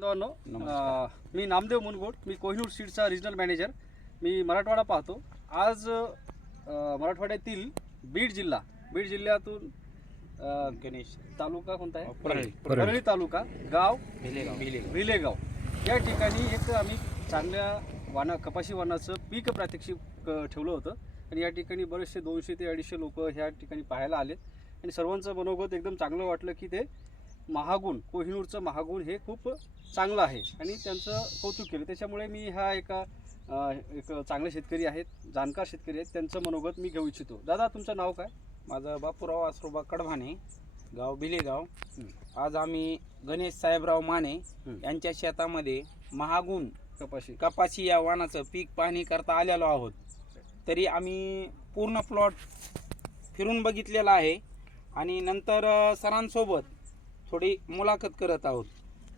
बांधवांनो मी नामदेव मुनगोड मी कोहिनूर सीडचा रिजनल मॅनेजर मी मराठवाडा पाहतो आज मराठवाड्यातील बीड जिल्हा बीड जिल्ह्यातून गणेश तालुका कोणता आहे परळी परळी तालुका गाव भिलेगाव या ठिकाणी एक आम्ही चांगल्या वाना कपाशी वाणाचं पीक प्रात्यक्षिक ठेवलं होतं आणि या ठिकाणी बरेचसे दोनशे ते अडीचशे लोक ह्या ठिकाणी पाहायला आलेत आणि सर्वांचं मनोगत एकदम चांगलं वाटलं की ते महागुण कोहिनूरचं महागुण हे खूप चांगलं आहे आणि त्यांचं कौतुक केलं. त्याच्यामुळे मी हा एका एक चांगले शेतकरी आहेत जाणकार शेतकरी आहेत त्यांचं मनोगत मी घेऊ इच्छितो. दादा तुमचं नाव काय? माझं बापूराव आसरोबा कडभाने गाव भिलेगाव. हं. आज आम्ही गणेश साहेबराव माने. यांच्या शेतामध्ये महागुण कपाशी. कपाशी या वाणाचं पीक पाहणी करता आलेलो आहोत. तरी आम्ही पूर्ण प्लॉट फिरून बघितलेला आहे आणि नंतर सरांसोबत थोडी मुलाखत करत आहोत.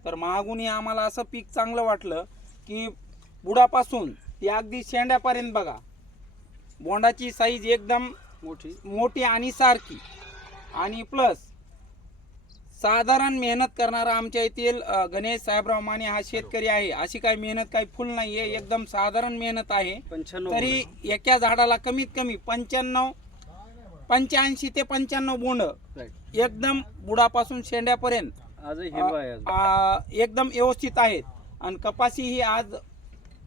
तर महागुणी आम्हाला असं पीक चांगलं वाटलं की बुडापासून ते अगदी शेंड्यापर्यंत बघा. बोंडाची साईज एकदम मोठी. मोठी आणि सारखी. आणि प्लस साधारण मेहनत करणारा आमच्या येथील गणेश साहेबराव माने हा शेतकरी आहे. अशी काही मेहनत काही फुल नाही आहे एकदम साधारण मेहनत आहे. तरी एका झाडाला कमीत कमी पंच्याण्णव पंच्याऐंशी ते पंच्याण्णव बोंड. एकदम बुडापासून शेंड्यापर्यंत. आजही हिरवा आहे अजून. आ, एकदम व्यवस्थित आहेत. आणि कपाशी ही आज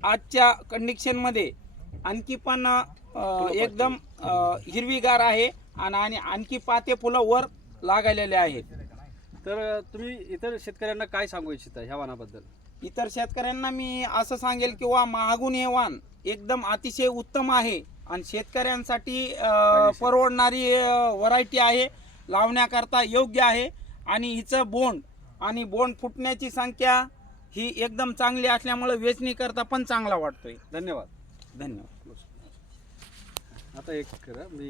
आजच्या कंडिशनमध्ये आणखी पण एकदम हिरवीगार आहे. आणि आणि आणखी पाते फुलं वर लागायलेले आहेत. तर तुम्ही इतर शेतकऱ्यांना काय सांगू इच्छिता ह्या वाणाबद्दल इतर शेतकऱ्यांना मी असं सांगेल की वा महागुण हे वाण एकदम अतिशय उत्तम आहे. आणि शेतकऱ्यांसाठी परवडणारी व्हरायटी आहे लावण्याकरता योग्य आहे आणि हिचं बोंड आणि बोंड फुटण्याची संख्या ही एकदम चांगली असल्यामुळे वेचणीकरता पण चांगला वाटतोय. धन्यवाद. धन्यवाद. आता एक करा मी